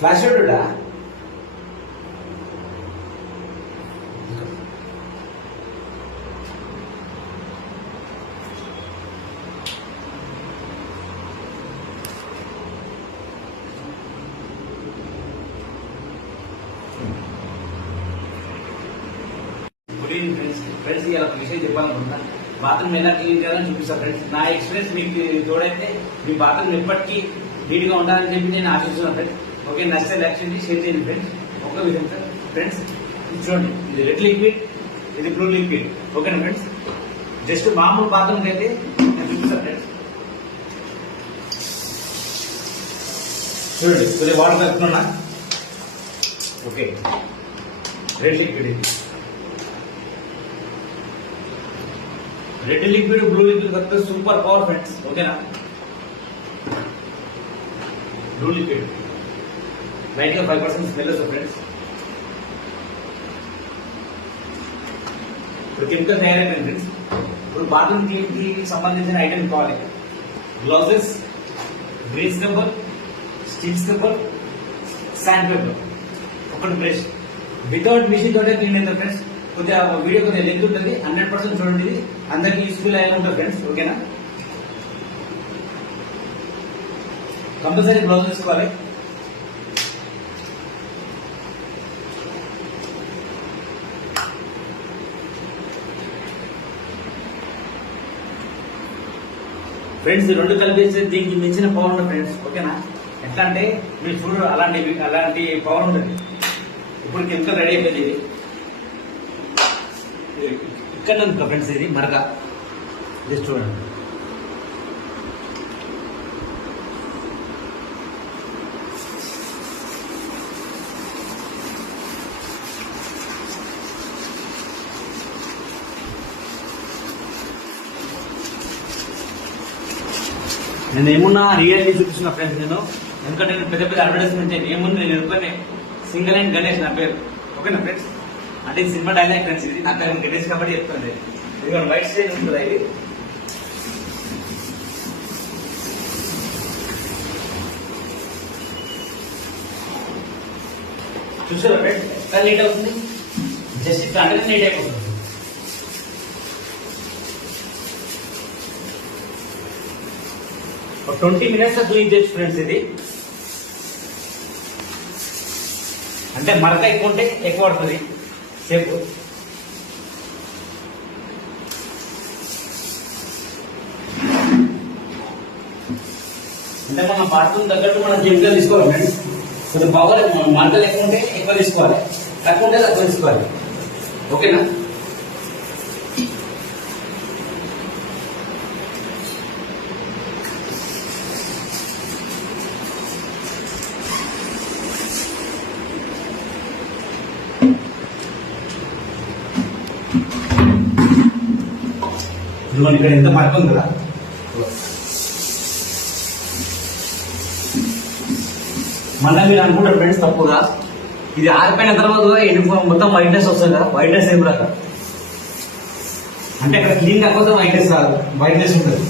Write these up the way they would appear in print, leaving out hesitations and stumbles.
Flash అవుడా good evening friends. Friends ఇలా ఒక విషయం చెప్పాలనుకుంటున్నా. బాత్రూమ్ ఎలా క్లీన్ చేయాలని చూపిస్తాను ఫ్రెండ్స్. నా ఎక్స్పీరియన్స్ మీకు తోడైతే మీ బాత్రూమ్ ఎప్పటికీ నీట్గా ఉండాలని చెప్పి నేను ఆశిస్తున్నాను ఫ్రెండ్స్. ఓకే, నచ్చితే లైక్ చేయండి, షేర్ చేయండి ఫ్రెండ్స్. ఒక విషయం ఫ్రెండ్స్, ఇది చూడండి, ఇది రెడ్ లిక్విడ్, ఇది బ్లూ లిక్విడ్. ఓకేనా ఫ్రెండ్స్? జస్ట్ మామూలు బాత్రూమ్ అయితే నేను చూపిస్తాను ఫ్రెండ్స్. చూడండి, కొద్దిగా వాటర్ కలుపుతున్నా. ఓకే, రెడ్ లిక్విడ్ ఇది. రెడ్ లిక్విడ్ బ్లూ లిక్విడ్ కలిపితే సూపర్ పవర్ ఫ్రెండ్స్. ఓకేనా? బ్లూ లిక్విడ్ లైట్ గా 5% స్మెల్ వస్తుంది ఫ్రెండ్స్. ఇప్పుడు కెమికల్ తయారైపోయింది ఫ్రెండ్స్. ఇప్పుడు బాత్రూమ్ క్లీన్ కి సంబంధించిన ఐటమ్ కావాలి. Gloves, green scrubber, still scrubber, sand paper, ఒకటి బ్రష్. వితౌట్ మిషన్ తోటే క్లీన్ అవుతుంది ఫ్రెండ్స్. కొద్దిగా వీడియో కొద్దిగా లెంత్ ఉంటుంది, 100% చూడండి. ఇది అందరికి యూస్ఫుల్ అయి ఉంటుంది ఫ్రెండ్స్. ఓకేనా? కంపల్సరీ బ్లౌజ్ తీసుకోవాలి. ఫ్రెండ్స్, రెండు కలిపేస్తే దీనికి మించిన పవర్ ఉంటుంది ఫ్రెండ్స్. ఓకేనా? ఎట్లా అంటే మీరు చూడరు, అలాంటి పవర్ ఉంటుంది. ఇప్పుడు కెమికల్ రెడీ అయిపోయింది. ఇది ఇక్కడ ఉంది ఫ్రెండ్స్, ఇది మరక. జస్ట్ చూడండి. నేను ఏమున్నా రియాలిటీ చూపిస్తున్నా ఫ్రెండ్స్. నేను ఎందుకంటే నేను పెద్ద పెద్ద అడ్వర్టైజ్మెంట్ ఏముంది, నేను ఎదుర్కొనే సింగిల్ అండ్ గణేష్ నా పేరు. ఓకేనా ఫ్రెండ్స్? అంటే ఇది సినిమా డైలాగ్ ఫ్రెండ్స్. ఇది నా పేరు గణేష్ కాబట్టి చెప్తుంది. ఇది వైట్ స్టేజ్ ఉంటుంది. ఇది చూసారా ఫ్రెండ్స్ ఎట్లా నీట్ అవుతుంది? జస్ట్ ఇట్లా అంటే నీట్ అయిపోతుంది. ఒక 20 minutes క్లీన్ చేయొచ్చు ఫ్రెండ్స్. ఇది అంటే మరక ఎక్కువ ఉంటే ఎక్కువ పడుతుంది సేపు. అంటే మన బాత్రూమ్ తగ్గట్టు మనం కెమికల్ తీసుకోవాలి ఫ్రెండ్స్. కొద్దిగా పవర్ మరకలు ఎక్కువ ఉంటే ఎక్కువ తీసుకోవాలి, తక్కువ ఉంటే తక్కువ తీసుకోవాలి. ఓకేనా? ఇదిగోండి, ఇక్కడ ఎంత మరక ఉంది కదా. మళ్ళీ మీరు అనుకుంటారు ఫ్రెండ్స్ తప్పుగా, ఇది ఆరిపోయిన తర్వాత మొత్తం వైట్నెస్ వస్తుంది కదా. వైట్నెస్ ఏం రాదు, అంటే అక్కడ క్లీన్ కాకపోతే వైట్నెస్ రాదు, వైట్నెస్ ఉంటుంది.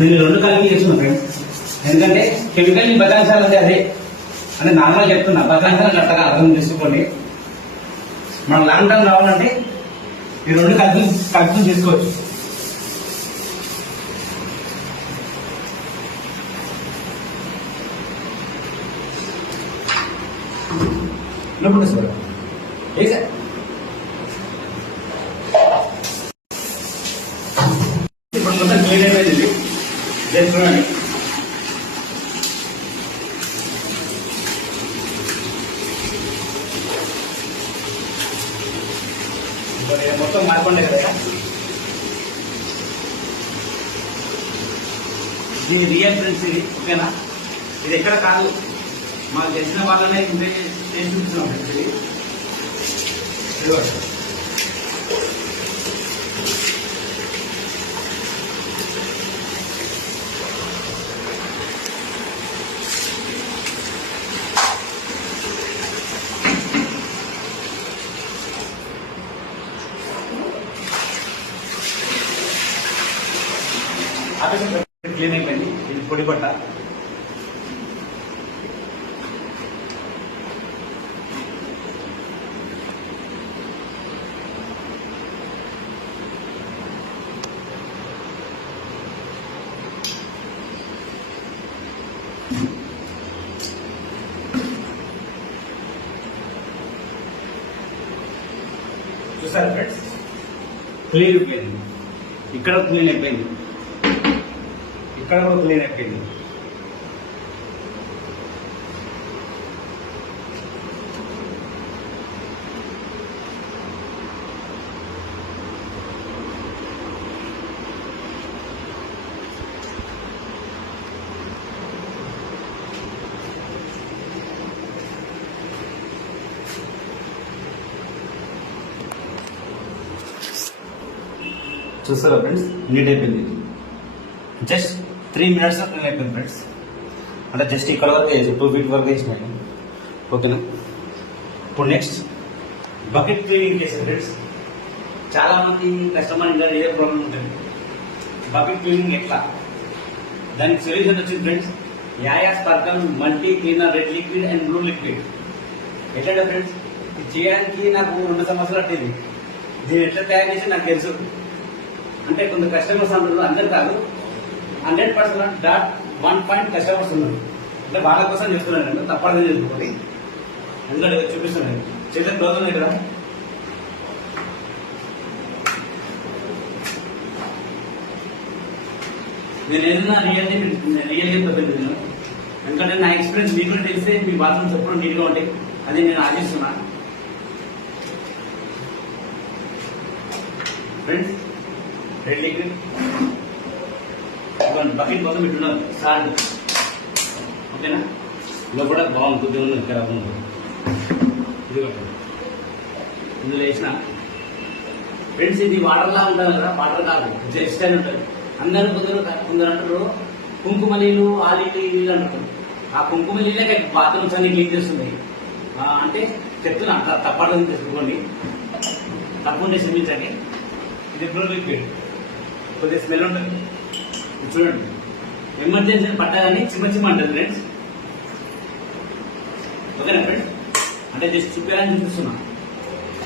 నేను రెండు కలిపి చేస్తున్నా ఫ్రెండ్స్. ఎందుకంటే కెమికల్ ని బతకాల్సిందే అదే. అంటే నార్మల్ చెప్తున్నా, బతకాల్సిన కరెక్ట్గా అర్థం చేసుకోండి. మనం లాంగ్ టర్మ్ రావాలంటే ఈ రెండు కలిపి చేసుకోవచ్చు. సార్ ఏ సార్ ఇప్పుడు మొత్తం క్లీన్ అయిపోయింది. చూడండి, మొత్తం మార్పండి కదా. దీని రియల్ ఫ్రెండ్స్ ఇది. ఓకేనా? ఇది ఎక్కడ కాదు, మాకు తెలిసిన వాళ్ళనే చేసి చూపిస్తున్నాం ఫ్రెండ్స్. ఇది ఆఫీస్ క్లీన్ అయిపోయింది. ఇది పొడి బట్ట. చూసారు ఫ్రెండ్స్, క్లీన్ అయిపోయింది. ఇక్కడ క్లీన్ అయిపోయింది, ఇక్కడ కూడా క్లీన్ అయిపోయింది. చూస్తారా ఫ్రెండ్స్, నీట్ అయిపోయింది. జస్ట్ 3 minutes క్లీన్ అయిపోయింది ఫ్రెండ్స్. అంటే జస్ట్ ఇక్కడ వరకు వేసి 2 feet వరకు వేసినాయి. ఓకేనా. ఇప్పుడు నెక్స్ట్ బకెట్ క్లీనింగ్ చేసాను ఫ్రెండ్స్. చాలా మంది కస్టమర్ ఇంకా ఇదే ప్రాబ్లం ఉంటుంది. బకెట్ క్లీనింగ్ ఎట్లా, దానికి సొల్యూషన్ వచ్చింది ఫ్రెండ్స్. యాయా sparkle multi cleaner red liquid and blue liquid. ఎట్లా ఫ్రెండ్స్, ఇది చేయడానికి నాకు 2 సంవత్సరాలు పట్టింది. దీన్ని ఎట్లా తయారు చేసి నాకు తెలుసు. అంటే కొంత కస్టమర్స్ అంటారు, అందరు కాదు, 100% కస్టమర్స్ ఉన్నారు. అంటే వాళ్ళ కోసం చెప్తున్నాను నేను, తప్పకుండా చేసుకోవాలి. ఎందుకంటే చూపిస్తున్నాను, చేతులు క్లోజ్ ఉంది ఇక్కడ. నేను ఏదైనా రియల్గా చెప్తాను. ఎందుకంటే నా ఎక్స్పీరియన్స్ మీకు కూడా తెలిస్తే మీ బాత్రూమ్స్ ఎప్పుడు నీట్గా ఉంటాయి. అది నేను ఆశిస్తున్నా ఫ్రెండ్స్. రెడ్ లిక్విడ్ బకెట్ కోసం పెట్టున్నాను సాల్ట్. ఓకేనా. లోపల బాగుంది, కొద్దిగా ఉంది, ఖరాబ్ ఉంది. ఇది ఇందులో వేసిన ఫ్రెండ్స్. ఇది వాటర్లా ఉంటుంది కదా, వాటర్ కాదు, జస్ట్ అని ఉంటుంది. అందరూ కొందరు అంటారు కుంకుమ నీళ్ళు, ఆ నీళ్ళు అంటారు. ఆ కుంకుమ నీళ్ళే బాత్రూమ్స్ అన్ని క్లీన్ చేస్తుంది. అంటే చెప్తున్నా, తప్పకుండా తెలుసుకోండి, తప్పకుండా శ్రమించండి. ఇది బ్లూ లిక్విడ్, కొద్దిగా స్మెల్ ఉంటుంది. చూడండి, ఎమర్జెన్సీ పట్టాలని చిమ్మ అంటుంది ఫ్రెండ్స్. ఓకేనా ఫ్రెండ్స్. అంటే జస్ట్ చూపించాలని చూపిస్తున్నా.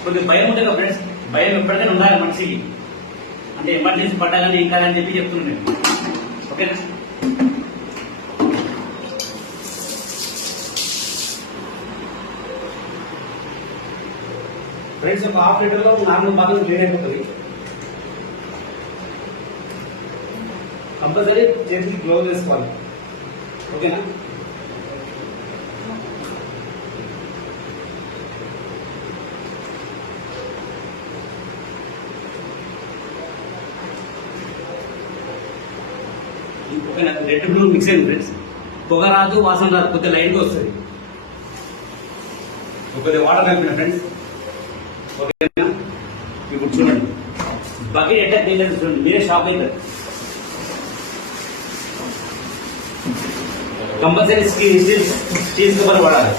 కొద్దిగా భయం ఉంటుంది కదా ఫ్రెండ్స్, భయం ఎప్పటికైనా ఉండాలి మనిషికి. అంటే ఎమర్జెన్సీ పట్టాలని ఏం కాదని చెప్పి చెప్తున్నాను నేను. ఓకేనా. ఫ్రెండ్స్, ఒక ½ లీటర్లో 4 బాగా క్లీన్ అయిపోతుంది. కంపల్సరీ చేతికి గ్లోవ్ వేసుకోవాలి. ఓకేనా. ఓకేనా. రెడ్ బ్లూ మిక్స్ అయింది ఫ్రెండ్స్. పొగ రాదు, వాసన రాదు, కొద్దిగా లైట్గా వస్తుంది. కొద్దిగా వాటర్ కలిపిన ఫ్రెండ్స్. ఓకేనా. ఇప్పుడు చూడండి, బకెట్ ఎట్లా క్లీన్ చూడండి, మీరే షాక్ అవుతారు. कंपल्सरी स्टील के ऊपर पड़ा है.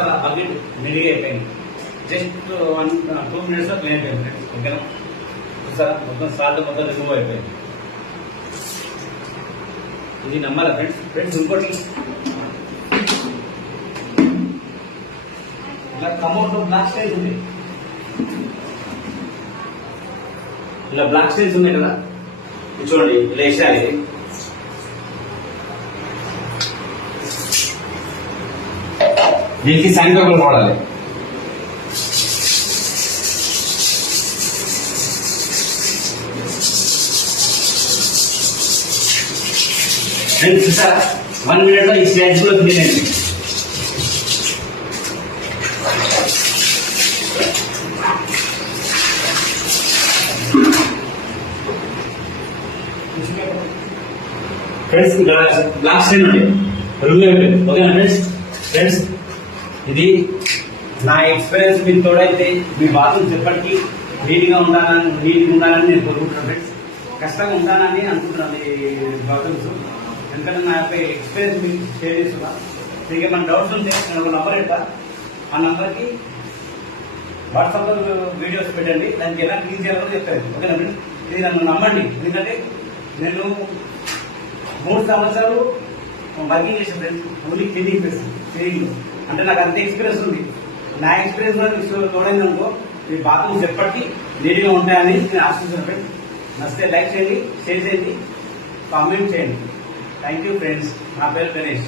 చూసారా బకెట్ నిడిగా అయిపోయింది. జస్ట్ 2 minutes లో క్లీన్ అయిపోయింది ఫ్రెండ్స్. ఓకేనా, చూసారా మొత్తం సాల్ట్ మొత్తం రిమూవ్ అయిపోయింది. ఇది నమ్మాలా ఫ్రెండ్స్ ఇంకోటి ఇలా కమౌట్ బ్లాక్ స్టైల్స్ ఉంది, ఇలా బ్లాక్ స్టైల్స్ ఉన్నాయి కదా, ఇది చూడండి ఇలా వేసేయాలి. దీనికి శాండ్ పేపర్ వాడాలి. ఫ్రెండ్స్ చూసారా 1 minute లో ఈ స్టేజ్ లో క్లీన్ అయింది. ఫ్రెండ్స్ బ్లాక్ స్టైల్ ఉంది, రిమూవ్ అయిపోయింది. ఓకేనా ఫ్రెండ్స్ ఇది నా ఎక్స్పీరియన్స్. మీకు తోడైతే మీ బాత్రూమ్స్ ఎప్పటికీ నీట్గా ఉండాలని నేను కోరుకుంటున్నాను ఫ్రెండ్స్. కష్టంగా ఉండాలని అనుకుంటున్నాను ఈ బాత్రూమ్స్, ఎందుకంటే నా యొక్క ఎక్స్పీరియన్స్ మీకు షేర్ చేస్తున్నా. మీకు ఏమైనా డౌట్స్ ఉంటే నేను ఒక నంబర్ ఇస్తా, ఆ నంబర్కి వాట్సాప్లో వీడియోస్ పెట్టండి, దానికి ఎలా క్లీన్ చేయాలో చెప్తాను. ఓకేనా ఫ్రెండ్స్, ఇది నన్ను నమ్మండి, ఎందుకంటే నేను 3 సంవత్సరాలు వర్కింగ్ చేసిన ఫ్రెండ్స్, ఓన్లీ క్లీనింగ్ అంటే నాకు అంత ఎక్స్పీరియన్స్ ఉంది. నా ఎక్స్పీరియన్స్ తోడైంది అనుకో, ఈ బాత్రూమ్స్ ఎప్పటికీ నీట్గా ఉంటాయని నేను ఆశిస్తున్నాను ఫ్రెండ్స్. నచ్చితే లైక్ చేయండి, షేర్ చేయండి, కామెంట్ చేయండి. Thank you friends. నా పేరు గణేష్.